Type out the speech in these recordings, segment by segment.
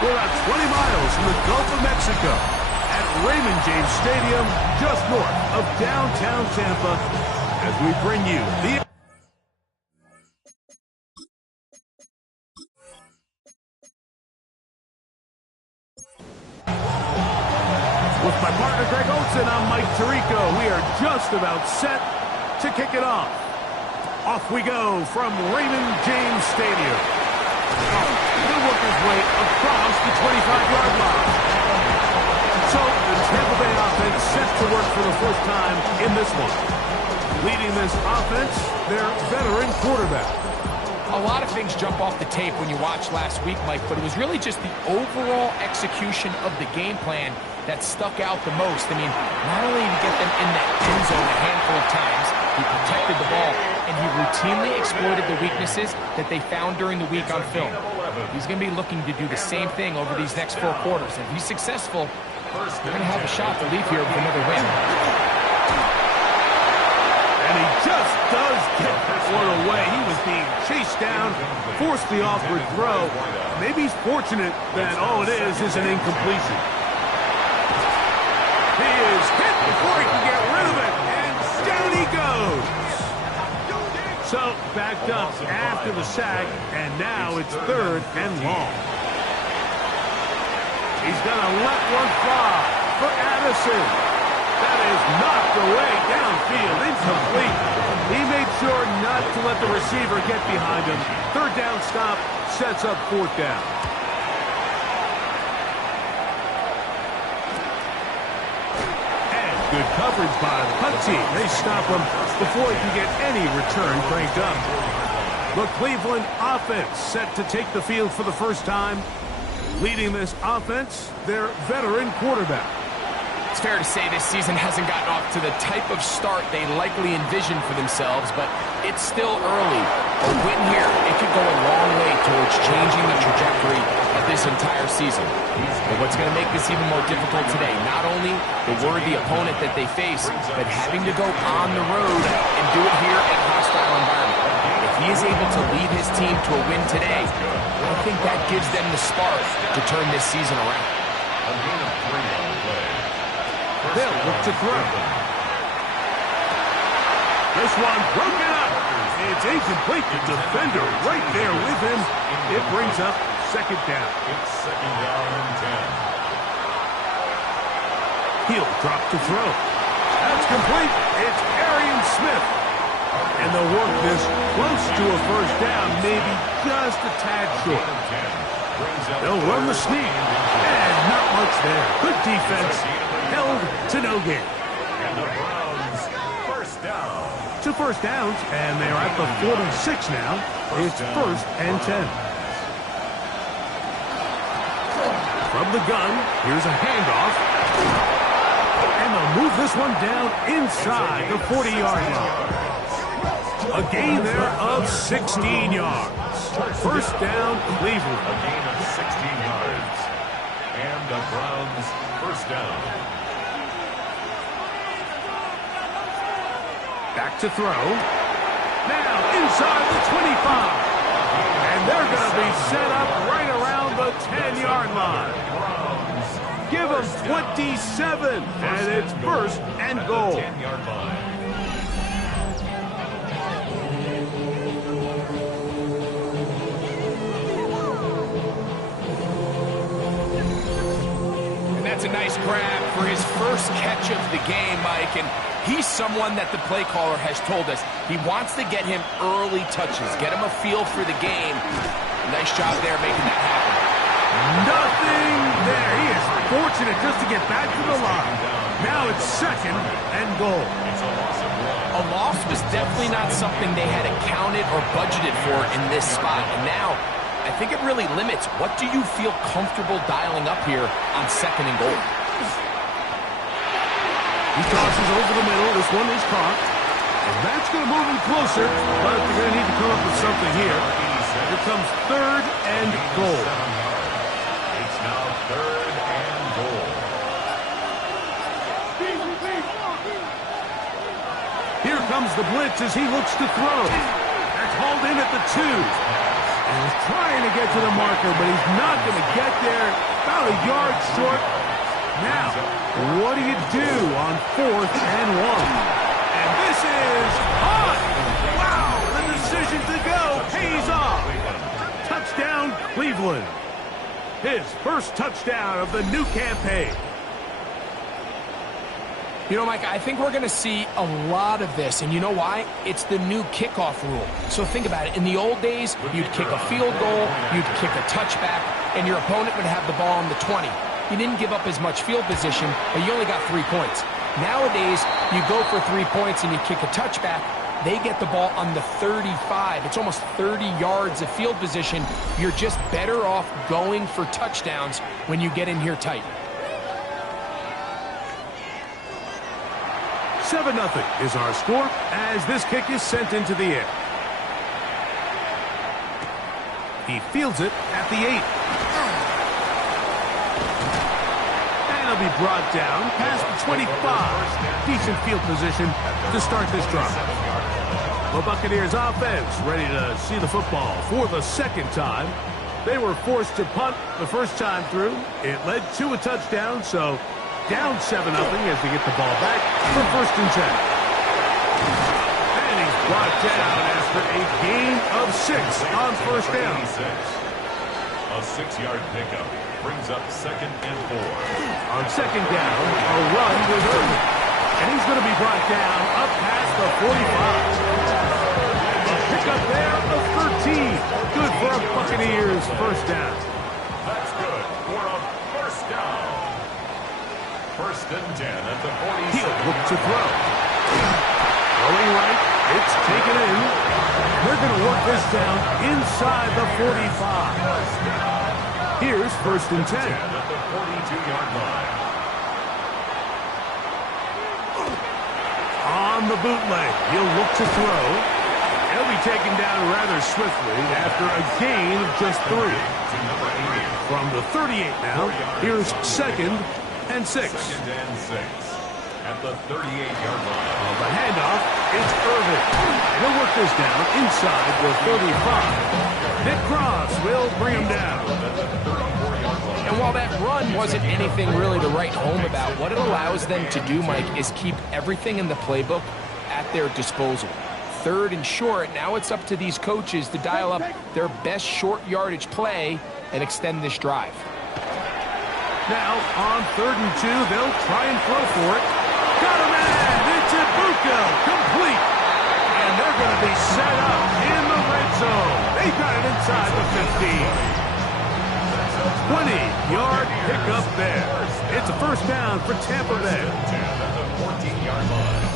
We're about 20 miles from the Gulf of Mexico at Raymond James Stadium, just north of downtown Tampa, as we bring you the... With my partner Greg Olson, I'm Mike Tirico. We are just about set to kick it off. Off we go from Raymond James Stadium. He'll work his way across the 25-yard line. So the Tampa Bay offense set to work for the first time in this one. Leading this offense, their veteran quarterback. A lot of things jump off the tape when you watch last week, Mike, but it was really just the overall execution of the game plan that stuck out the most. I mean, not only did he get them in that end zone a handful of times, he protected the ball, and he routinely exploited the weaknesses that they found during the week on film. He's going to be looking to do the same thing over these next 4 quarters. If he's successful, they're going to have a shot to leave here with another win. And he just does get that one away. He was being chased down, forced the awkward throw. Maybe he's fortunate that all it is an incompletion. He is hit before he can get rid of it, and down he goes. So backed up after the sack, and now it's 3rd and long. He's going to let one fly for Addison. That is knocked away downfield, incomplete. He made sure not to let the receiver get behind him. 3rd down stop sets up 4th down. And good coverage by the punt team. They stop him before he can get any return cranked up. The Cleveland offense set to take the field for the first time. Leading this offense, their veteran quarterback. It's fair to say this season hasn't gotten off to the type of start they likely envisioned for themselves, but it's still early. A win here, it could go a long way towards changing the trajectory of this entire season. But what's going to make this even more difficult today, not only the worthy opponent that they face, but having to go on the road and do it here in a hostile environment. If he is able to lead his team to a win today, I think that gives them the spark to turn this season around. They'll look to throw. This one broken up. It's incomplete. The defender right there with him. It brings up 2nd down. It's 2nd down and 10. He'll drop to throw. That's complete. It's Arian Smith. And they'll work this close to a 1st down, maybe just a tad short. They'll run the sneak. And not much there. Good defense. Held to no gain. And the Browns, 1st down. 2 first downs, and they're at the 46 now. It's 1st and 10. From the gun, here's a handoff. And they'll move this one down inside the 40-yard line. A gain there of 16 yards. 1st down, Cleveland. A gain of 16 yards. And the Browns, 1st down. Back to throw. Now inside the 25. And they're going to be set up right around the 10-yard line. Give them 27. And it's 1st and goal. 10-yard line. And that's a nice grab for his first catch of the game, Mike. And he's someone that the play caller has told us he wants to get him early touches, get him a feel for the game. Nice job there making that happen. Nothing there. He is fortunate just to get back to the line. Now it's 2nd and goal. A loss was definitely not something they had accounted or budgeted for in this spot. And now, I think it really limits what do you feel comfortable dialing up here on 2nd and goal. He tosses over the middle. This one is caught. And that's going to move him closer. But they're going to need to come up with something here. Here comes 3rd and goal. It's now 3rd and goal. Here comes the blitz as he looks to throw. That's hauled in at the 2. And he's trying to get to the marker, but he's not going to get there. About a yard short. Now, what do you do on 4th and 1? And this is hot! Wow, the decision to go pays off. Touchdown, Cleveland. His first touchdown of the new campaign. You know, Mike, I think we're going to see a lot of this, and you know why? It's the new kickoff rule. So think about it. In the old days, you'd kick a field goal, you'd kick a touchback, and your opponent would have the ball on the 20. You didn't give up as much field position, but you only got 3 points. Nowadays, you go for 3 points and you kick a touchback, they get the ball on the 35. It's almost 30 yards of field position. You're just better off going for touchdowns when you get in here tight. 7-0 is our score as this kick is sent into the air. He fields it at the 8. And he'll be brought down past the 25. Decent field position to start this drive. The Buccaneers offense ready to see the football for the second time. They were forced to punt the first time through. It led to a touchdown, so down 7-0 as they get the ball back for 1st and 10. And he's brought down after a gain of 6 on 1st down. A 6-yard pickup brings up 2nd and 4. On 2nd down, a run was early. And he's going to be brought down up past the 45. A pickup there of 13. Good for a Buccaneers 1st down. That's good for a 1st down. 1st and 10 at the 46. He'll look to throw. Throwing right, it's taken in. They're going to work this down inside the 45. Here's 1st and 10. At the 42-yard line. On the bootleg, he'll look to throw. He'll be taken down rather swiftly after a gain of just 3. From the 38 now, here's 2nd and 6. 2nd and 6 at the 38-yard line. On the handoff, it's Irvin. And he'll work this down inside the 35. Nick Cross will bring him down. And while that run wasn't anything really to write home about, what it allows them to do, Mike, is keep everything in the playbook at their disposal. 3rd and short, now it's up to these coaches to dial up their best short yardage play and extend this drive. Now, on 3rd and 2, they'll try and throw for it. Got him in! It's Ibuka! Complete! And they're going to be set up in the red zone. They got it inside the 15. 20-yard pickup there. It's a 1st down for Tampa Bay. 14-yard line.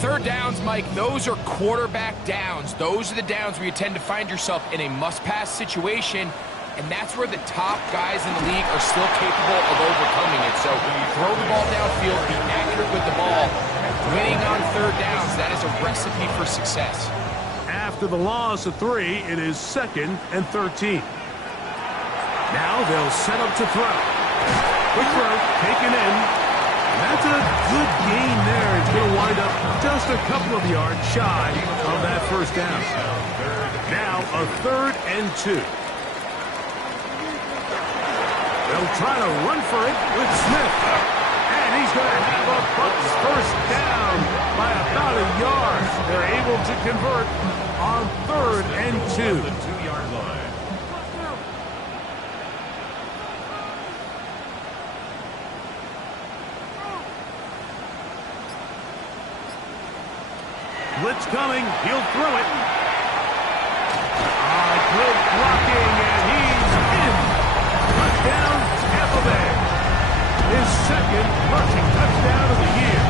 3rd downs, Mike, those are quarterback downs. Those are the downs where you tend to find yourself in a must-pass situation, and that's where the top guys in the league are still capable of overcoming it. So throw the ball downfield, be accurate with the ball. Winning on 3rd downs, that is a recipe for success. After the loss of 3, it is 2nd and 13. Now they'll set up to throw. Quick throw, taken in. And that's a good gain there. It's going to wind up just a couple of yards shy of that 1st down. Now a 3rd and 2. They'll try to run for it with Smith. And he's going to have a Bucs 1st down by about a yard. They're able to convert on 3rd and 2. The 2-yard line. Blitz coming. He'll throw it. Good blocking, and he's in. Touchdown, Tampa Bay. His 2nd rushing touchdown of the year.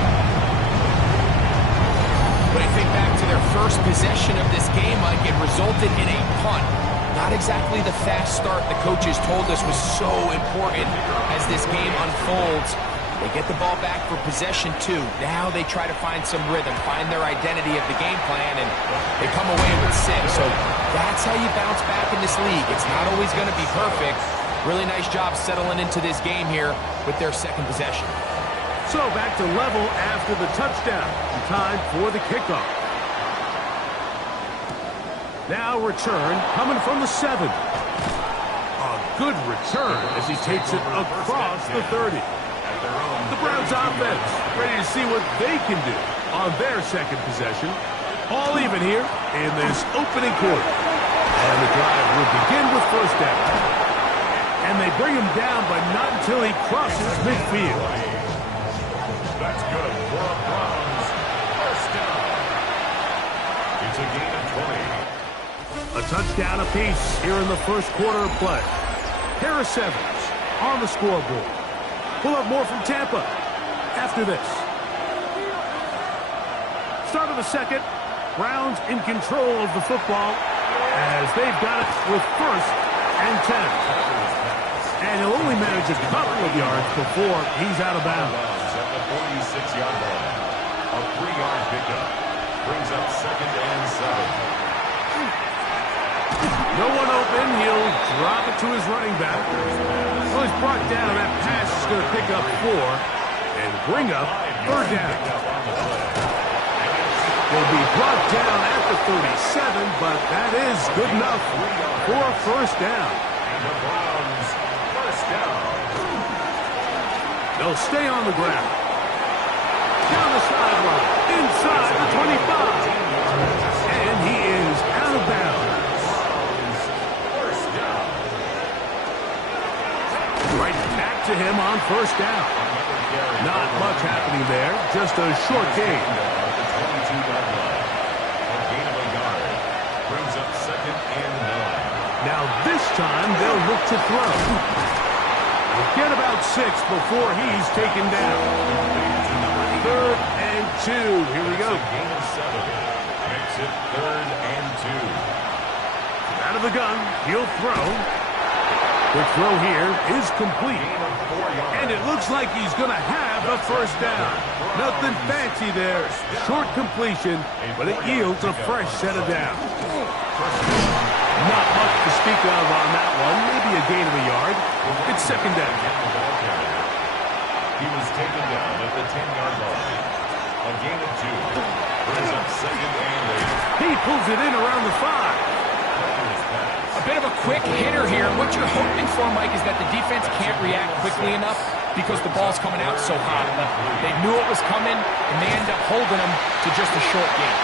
When I think back to their first possession of this game, Mike, it resulted in a punt. Not exactly the fast start the coaches told us was so important as this game unfolds. They get the ball back for possession 2. Now they try to find some rhythm, find their identity of the game plan, and they come away with 6. So that's how you bounce back in this league. It's not always going to be perfect. Really nice job settling into this game here with their 2nd possession. So back to level after the touchdown. Time for the kickoff. Now return coming from the 7. A good return as he takes it across the 30. The Browns offense ready to see what they can do on their second possession. All even here in this opening quarter. And the drive will begin with first down. And they bring him down, but not until he crosses midfield. That's good for a Browns first down. It's a gain of 20. A touchdown apiece here in the first quarter of play. Harris Evans on the scoreboard. We'll have more from Tampa after this. Start of the second. Browns in control of the football as they've got it with first and 10. And he'll only manage a couple of yards before he's out of bounds. At the 46-yard line. A 3-yard pickup. Brings up second and 7. No one open. He'll drop it to his running back. Well, he's brought down. That pass is going to pick up 4 and bring up third down. Will be brought down at the 37, but that is good enough for a first down. And the Browns first down. They'll stay on the ground. Down the sideline, inside the 25. And he is out of bounds. First down. Right back to him on first down. Not much happening there, just a short gain. 22-yard line. A gain of a yard. Brings up second and 9. Now this time they'll look to throw. We'll get about 6 before he's taken down. Third and 2. Here we go. Gain of 7. Makes it third and 2. Out of the gun, he'll throw. Quick throw here is complete. Gain of 4 yards. And it looks like he's going to have a first down. Nothing fancy there. Short completion, but it yields a fresh set of downs. Not much to speak of on that one. Maybe a gain of a yard. It's second down. He was taken down at the 10-yard line. A gain of 2. Brings up second and 8. He pulls it in around the 5. A bit of a quick hitter here. What you're hoping for, Mike, is that the defense can't react quickly enough because the ball's coming out so hot. They knew it was coming, and they end up holding them to just a short gain.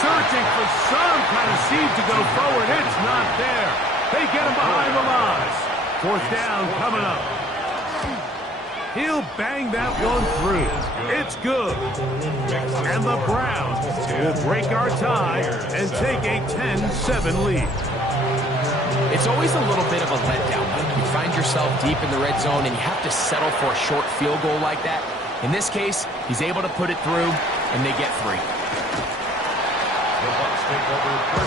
Searching for some kind of seed to go forward. It's not there. They get him behind the line. Fourth down coming up. He'll bang that one through. It's good. And the Browns will break our tie and take a 10-7 lead. It's always a little bit of a letdown. You find yourself deep in the red zone, and you have to settle for a short field goal like that. In this case, he's able to put it through, and they get 3.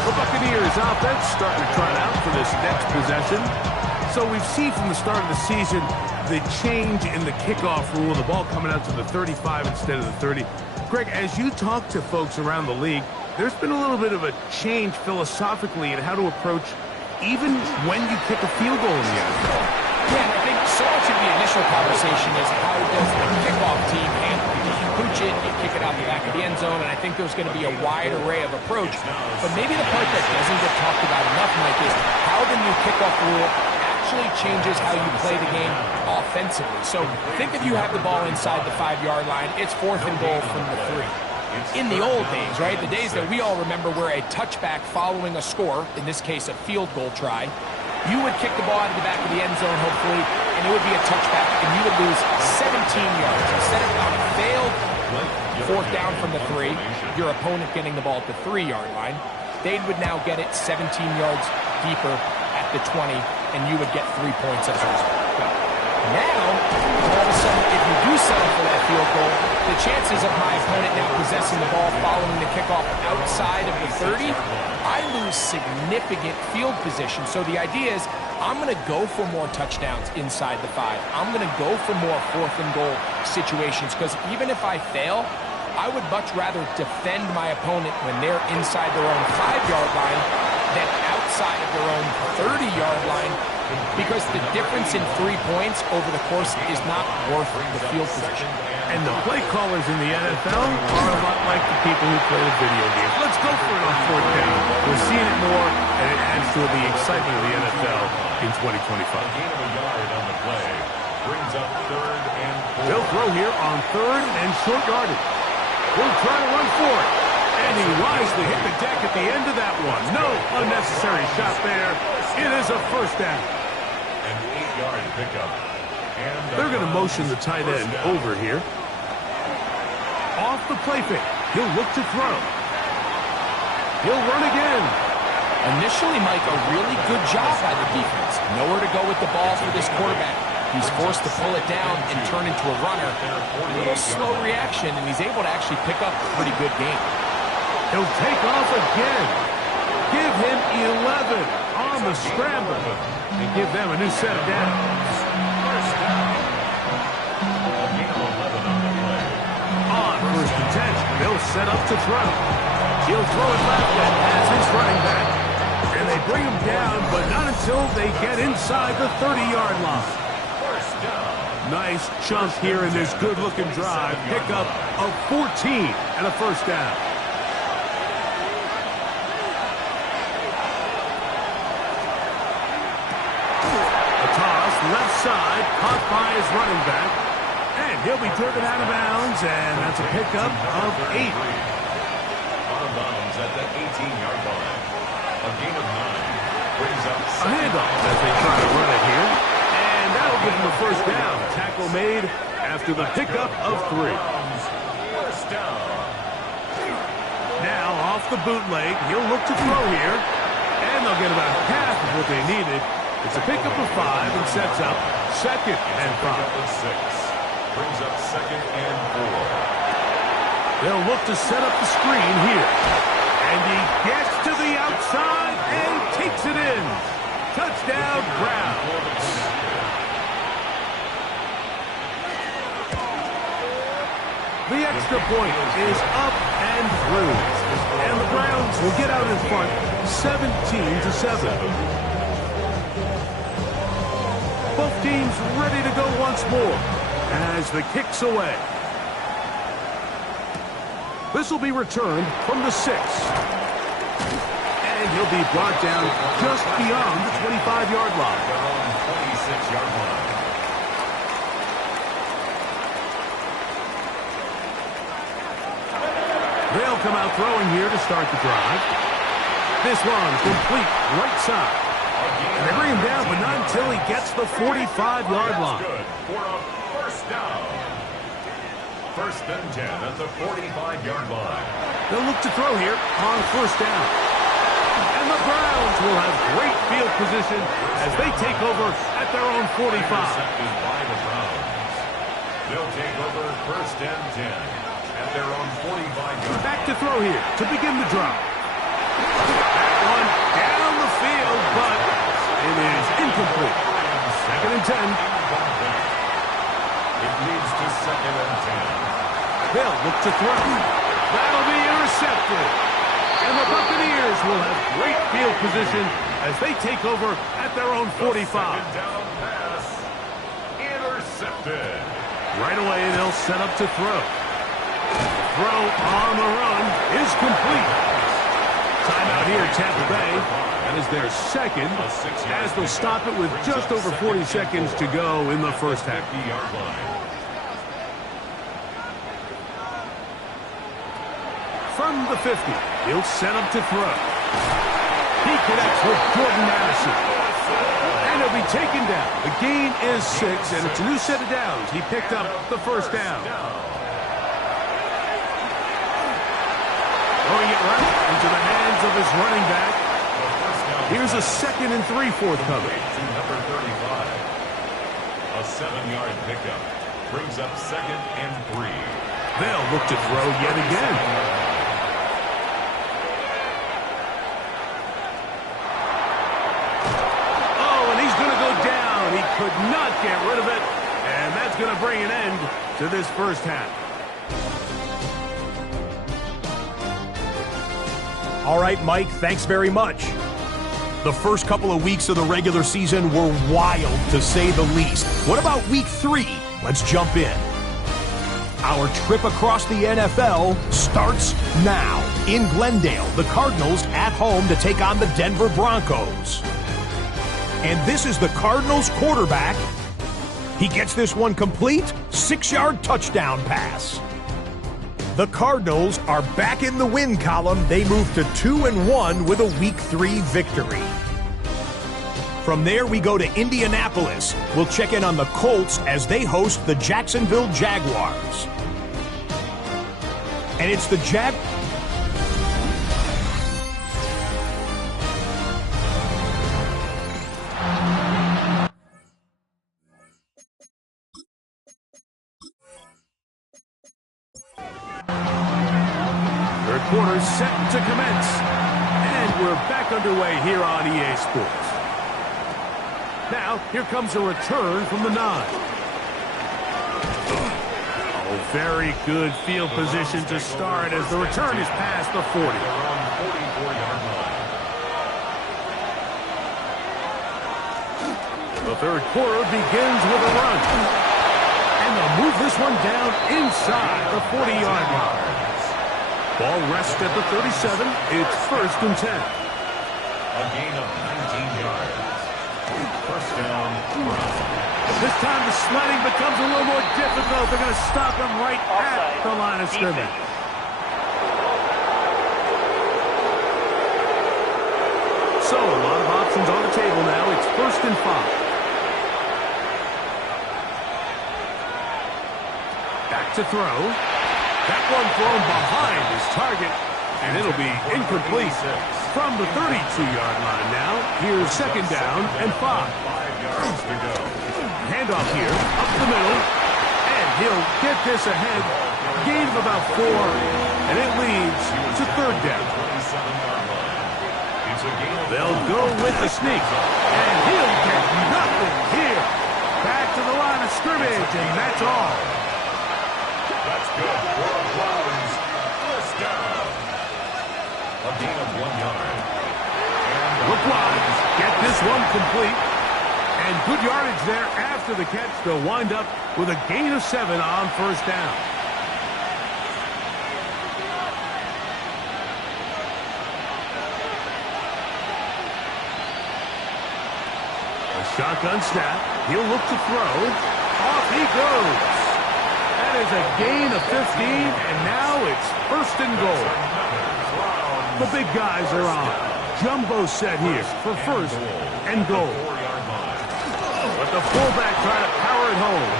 The Bucaneers offense starting to trot out for this next possession. So we've seen from the start of the season the change in the kickoff rule, the ball coming out to the 35 instead of the 30. Greg, as you talk to folks around the league, there's been a little bit of a change philosophically in how to approach even when you kick a field goal in the NFL. Yeah, I think so much of the initial conversation is how does the kickoff team handle it? You pooch it, you kick it out the back of the end zone, and I think there's going to be a wide array of approach. But maybe the part that doesn't get talked about enough, Mike, is how the new kickoff rule actually changes how you play the game offensively. So think if you have the ball inside the 5-yard line, it's 4th and goal from the 3. In the old days, right, the days that we all remember where a touchback following a score, in this case a field goal try, you would kick the ball out of the back of the end zone, hopefully, and it would be a touchback, and you would lose 17 yards. Instead of a failed 4th down from the 3, your opponent getting the ball at the 3-yard line, they would now get it 17 yards deeper at the 20, and you would get 3 points as a result. Now, all of a sudden, if you do settle for that field goal, the chances of my opponent now possessing the ball following the kickoff outside of the 30, I lose significant field position. So the idea is I'm going to go for more touchdowns inside the 5. I'm going to go for more 4th and goal situations because even if I fail, I would much rather defend my opponent when they're inside their own 5-yard line than outside of their own 30-yard line, because the difference in 3 points over the course is not worth the field position. And the play callers in the NFL are a lot like the people who play the video game. Let's go for it on 4th down. We'll see seeing it more, and it adds to the excitement of the NFL in 2025. A gain of a yard on the play. Brings up 3rd and 4. They'll throw here on 3rd and short yardage. He'll try to run for it. And he wisely hit the deck at the end of that one. No unnecessary shot there. It is a first down. An 8-yard pickup. And they're going to motion the tight end over here. Off the play fake. He'll look to throw. He'll run again. Initially, Mike, a really good job by the defense. Nowhere to go with the ball for this quarterback. He's forced to pull it down and turn into a runner. A little slow reaction, and he's able to actually pick up a pretty good game. He'll take off again. Give him 11 on the scramble and give them a new set of downs. On 1st and 10, they'll set up to throw. He'll throw it left and has his running back. And they bring him down, but not until they get inside the 30-yard line. Nice chunk here in this good-looking drive. Pickup of 14 and a first down. A toss left side, caught by his running back. And he'll be driven out of bounds, and that's a pickup of 8. Out of bounds at the 18-yard line. A gain of 9. Brings up a handoff as they try to run it here. And that'll give him a first down. Tackle made after the pickup of 3. First down. Now off the bootleg, he'll look to throw here. And they'll get about half of what they needed. It's a pickup of 5 and sets up 2nd and 5. Pickup of 6. Brings up 2nd and 4. They'll look to set up the screen here. And he gets to the outside and takes it in. Touchdown, Browns. The extra point is up and through. And the Browns will get out in front 17-7. Both teams ready to go once more as the kick's away. This will be returned from the 6. And he'll be brought down just beyond the 25-yard line. They're on 26-yard line. They'll come out throwing here to start the drive. This one's complete right side. And they bring him down, but not until he gets the 45-yard line. Good for a first down. 1st and 10 at the 45-yard line. They'll look to throw here on 1st down. And the Browns will have great field position as they take over at their own 45. Intercepted by the Browns. They'll take over 1st and 10 at their own 45-yard. Back to throw here to begin the drive. That one down the field, but it is incomplete. 2nd and 10. It leads to 2nd and 10. They'll look to throw. That'll be intercepted. And the Buccaneers will have great field position as they take over at their own 45. Second down pass. Intercepted. Right away, they'll set up to throw. Throw on the run is complete. Timeout here, Tampa Bay. That is their 2nd, as they'll stop it with just over 40 seconds to go in the first half. 50-yard line. From the 50, he'll set up to throw. He connects with Jordan Madison. And he'll be taken down. The gain is 6, and it's a new set of downs. He picked up the first down. Throwing it right into the hands of his running back. Here's a 2nd and 3 forthcoming. To number 35. A 7-yard pickup. Brings up 2nd and 3. They'll look to throw yet again. He could not get rid of it, and that's going to bring an end to this first half. All right, Mike, thanks very much. The first couple of weeks of the regular season were wild, to say the least. What about week 3? Let's jump in. Our trip across the NFL starts now. In Glendale, the Cardinals at home to take on the Denver Broncos. And this is the Cardinals quarterback. He gets this one complete, 6-yard touchdown pass. The Cardinals are back in the win column. They move to 2-1 with a Week 3 victory. From there, we go to Indianapolis. We'll check in on the Colts as they host the Jacksonville Jaguars. And it's the Third quarter set to commence. And we're back underway here on EA Sports. Now, here comes a return from the 9. Oh, very good field position to start as the return is past the 40. The third quarter begins with a run. And they'll move this one down inside the 40-yard line. Ball rests at the 37. It's 1st and 10. A gain of 19 yards. First down. This time the sledding becomes a little more difficult. They're going to stop him right at the line of scrimmage. So a lot of options on the table now. It's 1st and 5. Back to throw. That one thrown behind his target, and it'll be incomplete. From the 32-yard line now, here's 2nd down and 5. 5 yards to go. Handoff here, up the middle, and he'll get this ahead. Gain of about 4, and it leads to 3rd down. They'll go with the sneak, and he'll get nothing here. Back to the line of scrimmage, and that's all. That's good. For the Browns. First down. A gain of 1 yard. Look wide. Get this one complete. And good yardage there after the catch. They'll wind up with a gain of 7 on 1st down. A shotgun snap. He'll look to throw. Off he goes. That is a gain of 15, and now it's 1st and goal. The big guys are on. Jumbo set here for 1st and goal. But the fullback trying to power it home.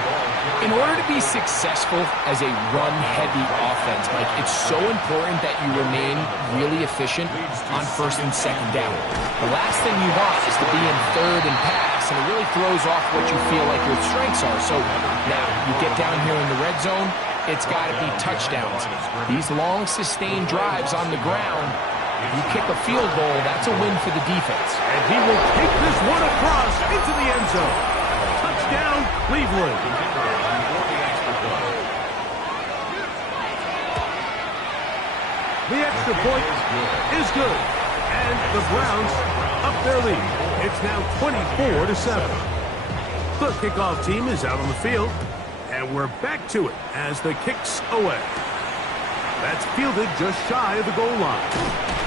In order to be successful as a run-heavy offense, Mike, it's so important that you remain really efficient on 1st and 2nd down. The last thing you want is to be in 3rd and pass, and it really throws off what you feel like your strengths are. So now you get down here in the red zone, it's got to be touchdowns. These long, sustained drives on the ground, you kick a field goal, that's a win for the defense. And he will take this one across into the end zone. Touchdown, Cleveland. The extra point is good. And the Browns up their lead. It's now 24-7. The kickoff team is out on the field. And we're back to it as the kick's away. That's fielded just shy of the goal line.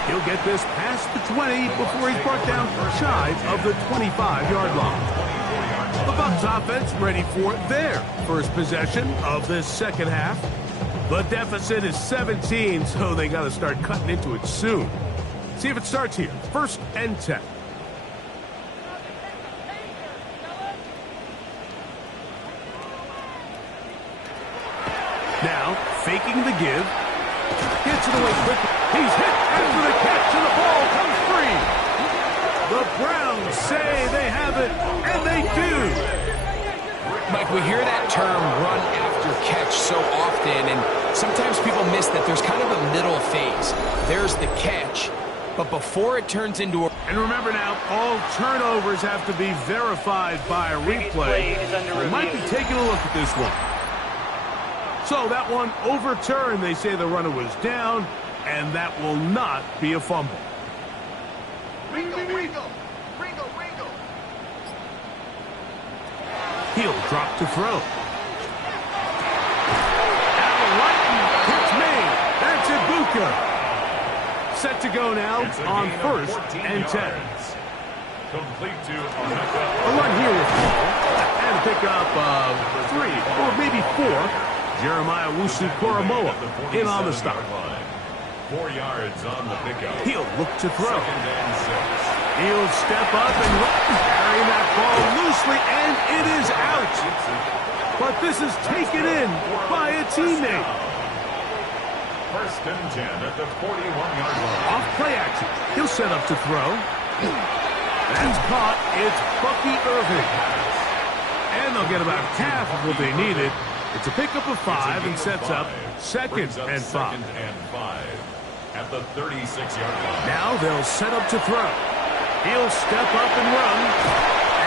He'll get this past the 20 before he's brought down shy of the 25-yard line. The Bucs offense ready for their first possession of this second half. The deficit is 17, so they got to start cutting into it soon. See if it starts here. 1st and 10. Now, faking the give. Gets it away quickly. He's hit after the catch, and the ball comes free. The Browns say they have it, and they do. Mike, we hear that term run after catch so often, and sometimes people miss that there's kind of a middle phase. There's the catch, but before it turns into a... And remember now, all turnovers have to be verified by a replay. We might be taking a look at this one. So that one overturned. They say the runner was down, and that will not be a fumble. Ringo. He'll drop to throw. Tarico. Set to go now on 1st and 10. Complete to Mcfl. A run here with Paul. And a pickup of 3 or maybe 4. Jeremiah Wusu-Koromoa in on the stop. 4 yards on the pickup. He'll look to throw. 2nd and 6. He'll step up and carry that ball loosely, and it is out. But this is taken in by a teammate. 1st and 10 at the 41-yard line. Off play action. He'll set up to throw. That's caught. It's Bucky Irving. And they'll get about half of what they needed. It's a pickup of 5 and sets up 2nd and 5. 2nd and 5 at the 36-yard line. Now they'll set up to throw. He'll step up and run.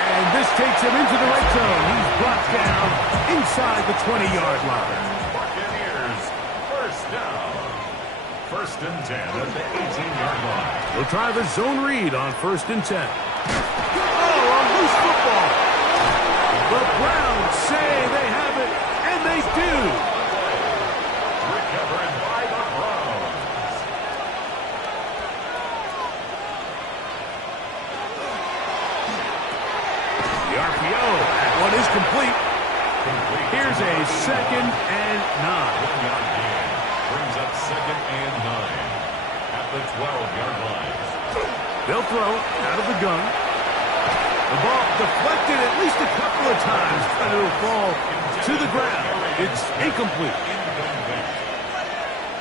And this takes him into the red zone. He's brought down inside the 20-yard line. Bucaneers, 1st down. 1st and 10 at the 18-yard line. They'll try the zone read on 1st and 10. Oh, a loose football. The Browns say they have it, and they do. Recovered by the Browns. The RPO, that one is complete. Here's a 2nd and 9. 1-yard gain brings up 2nd and 9 at the 12-yard line. They'll throw out of the gun. The ball deflected at least a couple of times, but it'll fall to the ground. It's incomplete.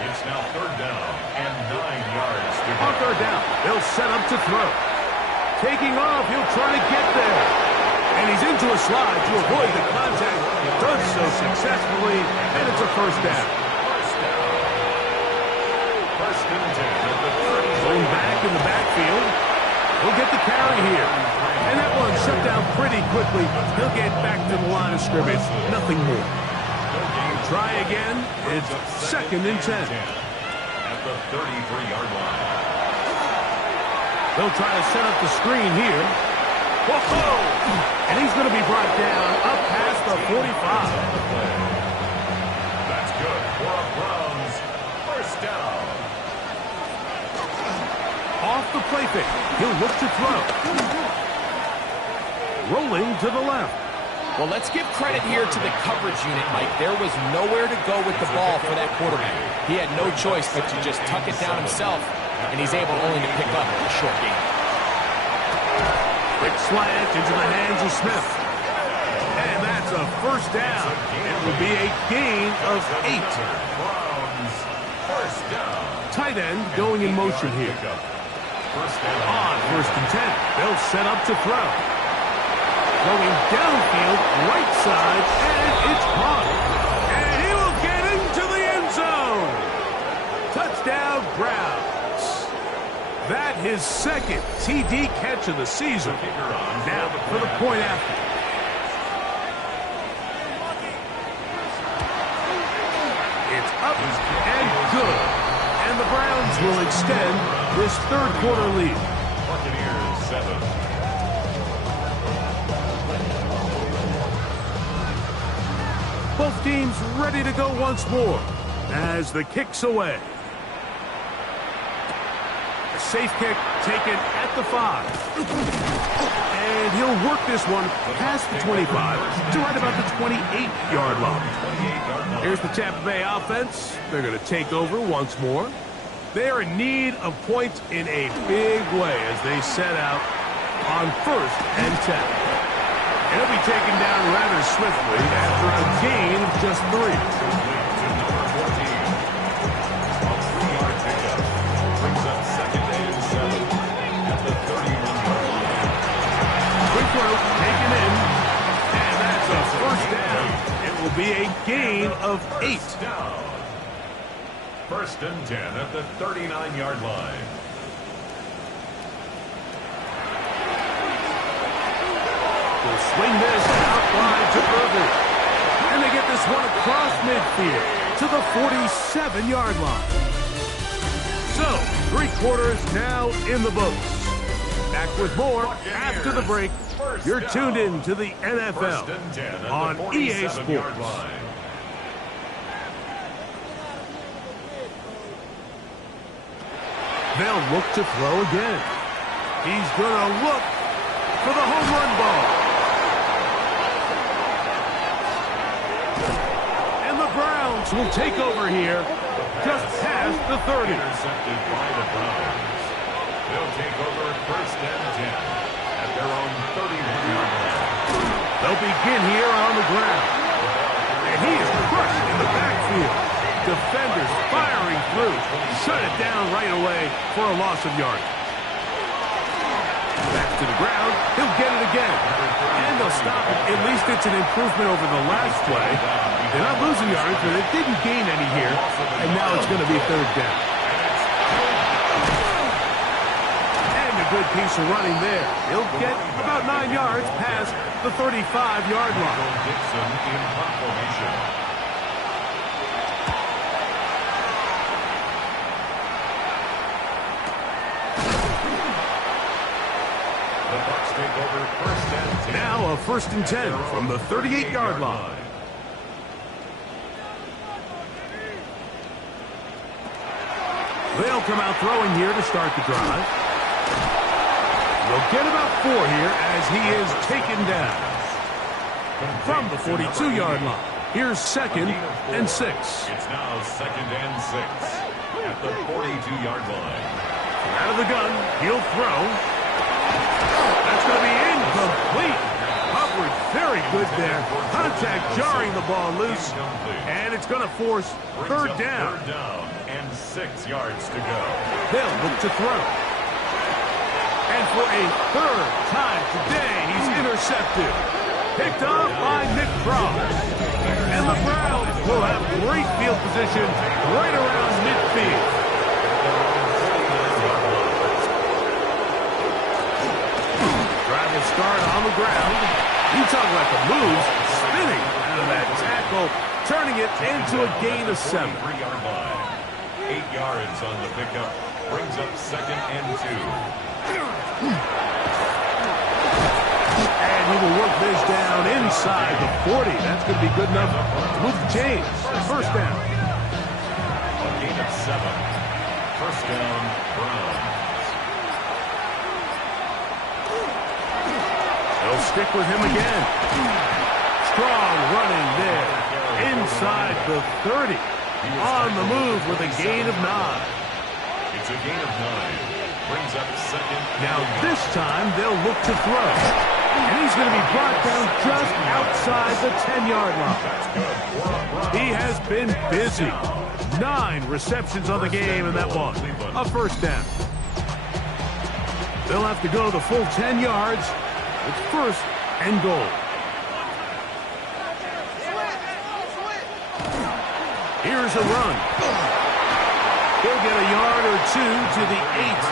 It's now 3rd down and 9 yards to go. On 3rd down, they'll set up to throw. Taking off, he'll try to get there. And he's into a slide to avoid the contact. He does so successfully, and it's a 1st down. 1st and 10 at the 30. Going back in the backfield. He'll get the carry here. And that one shut down pretty quickly. He'll get back to the line of scrimmage. Nothing more. Try again. It's 2nd and 10. At the 33-yard line. They'll try to set up the screen here. Whoa! And he's going to be brought down up past the 45. That's good for a Browns 1st down. Off the play fake. He'll look to throw. Rolling to the left. Well, let's give credit here to the coverage unit, Mike. There was nowhere to go with the ball for that quarterback. He had no choice but to just tuck it down himself, and he's able only to pick up a short gain. Quick slant into the hands of Smith. And that's a 1st down. It will be a gain of 8. Browns 1st down. Tight end going in motion here. 1st down. On 1st and 10. They'll set up to throw. Going downfield, right side, and it's caught. And he will get into the end zone. Touchdown, Browns. That his 2nd TD catch of the season. Now for the point after. It's up and good. And the Browns will extend this 3rd quarter lead. Buccaneers 7. Both teams ready to go once more as the kick's away. A safe kick taken at the 5. And he'll work this one past the 25 to right about the 28-yard line. Here's the Tampa Bay offense. They're going to take over once more. They are in need of points in a big way as they set out on 1st and 10. And he'll be taken down rather swiftly after a gain of just 3. Number 14. A 3-yard pickup brings up 2nd and 7 at the 31-yard line. Quick throw taken in, and that's a 1st down. It will be a gain of 8. Down. 1st and 10 at the 39-yard line. Swing this out wide to Irving. And they get this one across midfield to the 47-yard line. So, 3 quarters now in the books. Back with more after the break. You're tuned in to the NFL on EA Sports. They'll look to throw again. He's going to look for the home run ball. And the Browns will take over here just past the 30. Intercepted by the Browns. They'll take over first and 10 at their own 31-yard line. They'll begin here on the ground. And he is crushed in the backfield. Defenders firing through. Shut it down right away for a loss of yardage. Back to the ground. He'll get it again. And they'll stop it. At least it's an improvement over the last play. They're not losing yardage, but it didn't gain any here. And now it's going to be third down. And a good piece of running there. He'll get about 9 yards past the 35-yard line. Dixon in punt formation. The Bucs take over first and 10. Now a first and 10 from the 38-yard line. They'll come out throwing here to start the drive. They'll get about 4 here as he is taken down. From the 42-yard line, here's second and 6. It's now second and 6 at the 42-yard line. Out of the gun, he'll throw. That's going to be incomplete. Coverage very good there. Contact jarring the ball loose. And it's going to force third down. Third down and 6 yards to go. They'll look to throw. And for a third time today, he's intercepted. Picked off by Mcfl. And the Browns will have great field position right around midfield. Drive will start on the ground. You talk about the moves, spinning out of that tackle, turning it into a gain of 7. 3-yard line. 8 yards on the pickup. Brings up second and 2. And he will work this down inside the 40. That's going to be good enough to move the chains. First down. A gain of 7. First down, Browns. They'll stick with him again. Strong running there. Inside the 30. On the move with a gain of 9. It's a gain of 9. Brings up second. Now this time they'll look to throw. And he's going to be brought down just outside the 10-yard line. He has been busy. 9 receptions on the game, and that one a first down. They'll have to go the full 10 yards. It's first and goal. Here's a run. He'll get a yard or 2 to the 8.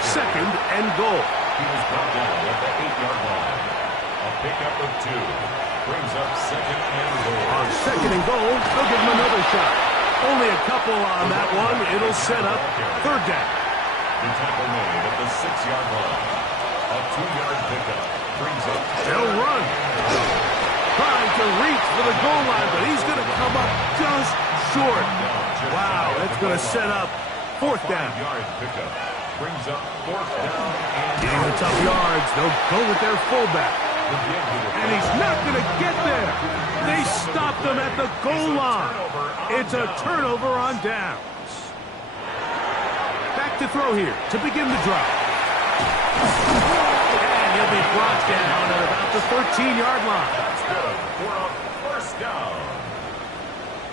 Second and goal. He was brought down at the 8-yard line. A pickup of 2. Brings up second and goal. On second and goal, they'll give him another shot. Only a couple on that one. It'll set up third down. The tackle made at the 6-yard line. A 2-yard pickup. Brings up. They'll run. Trying to reach for the goal line, but he's going to come up just short. Wow, that's going to set up fourth down. 5-yard pickup. Brings up fourth down. Getting the tough yards, they'll go with their fullback. And he's not going to get there. They stopped him at the goal line. It's a turnover on downs. Back to throw here to begin the drive. And he'll be brought down at about the 13-yard line. That's good for a first down.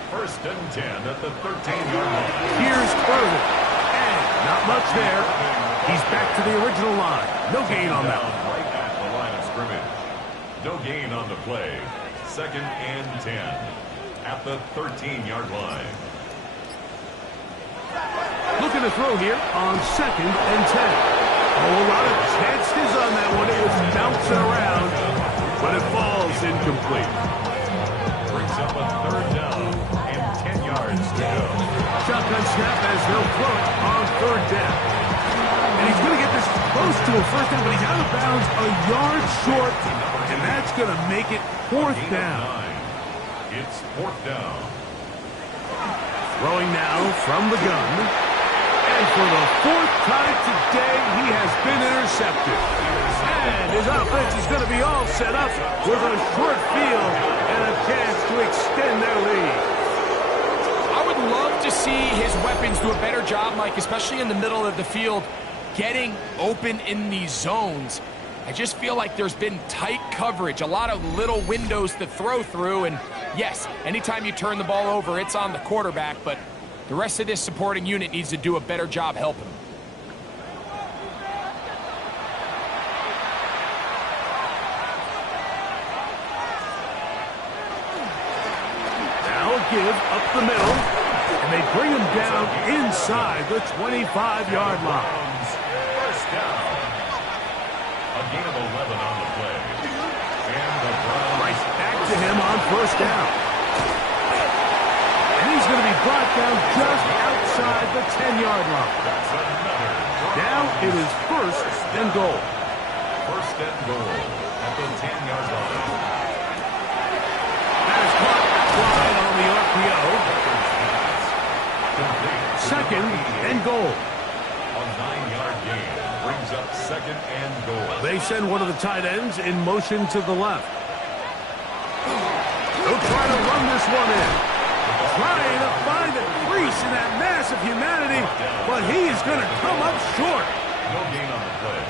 First and 10 at the 13-yard line. Here's Irvin. And not much there. He's back to the original line. No gain on that one. Right at the line of scrimmage. No gain on the play. Second and 10 at the 13-yard line. Looking to throw here on second and 10. Oh, a lot of chances on that one. It was bouncing around, but it falls incomplete. Brings up a third down and 10 yards to go. Shotgun snap as they'll throw it on third down. And he's going to get this close to a first down, but he's out of bounds a yard short, and that's going to make it fourth down. It's fourth down. Throwing now from the gun. And for the fourth time today, he has been intercepted. And his offense is going to be all set up with a short field and a chance to extend their lead. I would love to see his weapons do a better job, Mike, especially in the middle of the field, getting open in these zones. I just feel like there's been tight coverage, a lot of little windows to throw through, and yes, anytime you turn the ball over, it's on the quarterback, but the rest of this supporting unit needs to do a better job helping him. Now a give up the middle, and they bring him down inside the 25-yard line. First down. A gain of 11 on the play. And the Browns Right back to him on first down. And he's going to be brought down just outside the 10-yard line. That's another. Now it is first and goal. First and goal at the 10-yard line. That is caught wide on the RPO. Second and goal. A 9-yard gain brings up second and goal. They send one of the tight ends in motion to the left. They'll try to run this one in. Trying to find a crease in that mass of humanity, but he is going to come up short. No gain on the play.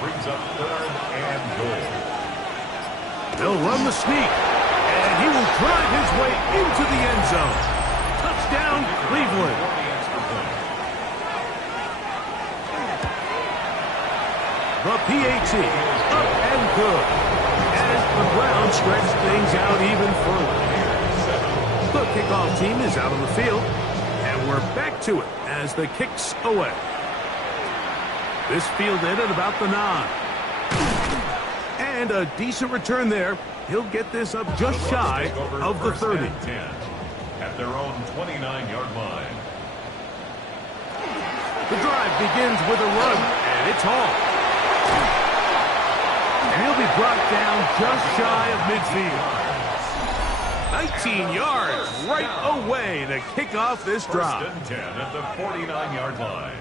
Brings up third and goal. They'll run the sneak, and he will drive his way into the end zone. Touchdown, Cleveland. For the extra point. The PAT up and good. As the Browns stretch things out even further. The kickoff team is out on the field, and we're back to it as the kick's away. This fielded at about the 9. And a decent return there. He'll get this up just shy of the 30. 10 at their own 29-yard line. The drive begins with a run, and it's Hall. And he'll be brought down just shy of midfield. 19 yards right away to kick off this drive. First and 10 at the 49-yard line.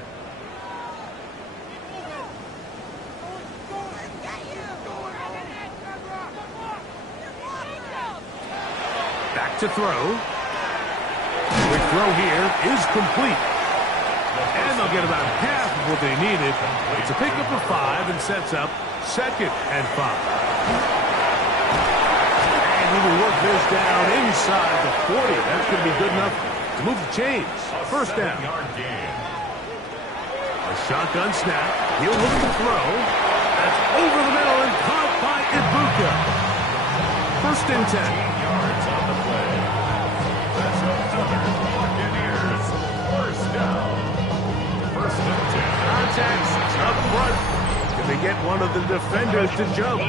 Back to throw. The throw here is complete. And they'll get about half of what they needed. It's a pickup of 5 and sets up second and 5. And he will work this down inside the 40. That's going to be good enough to move the chains. First down. A shotgun snap. He'll look to throw. That's over the middle and caught by Ibuka. First and 10. Yards on the play. That's another Bucaneers. First down. First and 10. Contacts up front. Can they get one of the defenders to jump?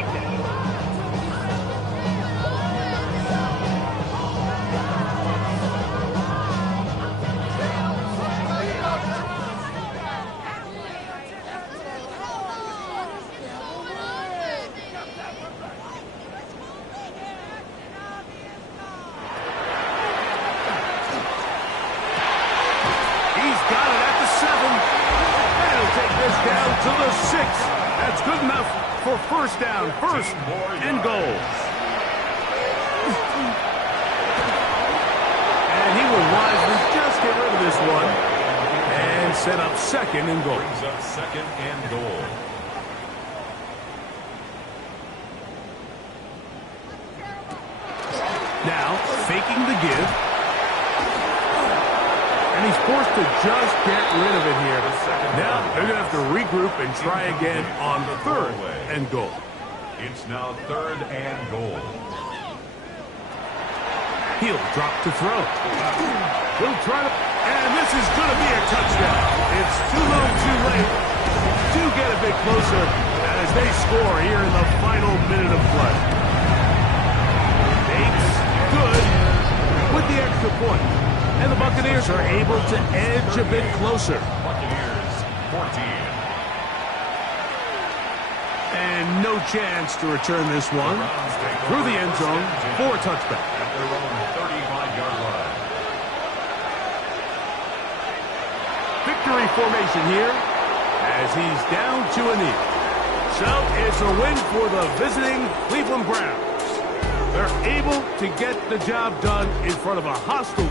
To the 6. That's good enough for first down. First and goal. And he will wisely just get rid of this one and set up second and goal. Brings up second and goal. Now faking the give. And he's forced to just get rid of it here. Now they're going to have to regroup and try again on third and goal. It's now third and goal. He'll drop to throw. He'll try to... And this is going to be a touchdown. It's too little too late. Do get a bit closer as they score here in the final minute of play. Bates, good, with the extra point. And the Buccaneers are able to edge a bit closer. Buccaneers, 14. And no chance to return this one through the end zone for a touchback. At their own 35-yard line. victory formation here as he's down to a knee. So it's a win for the visiting Cleveland Browns. They're able to get the job done in front of a hostile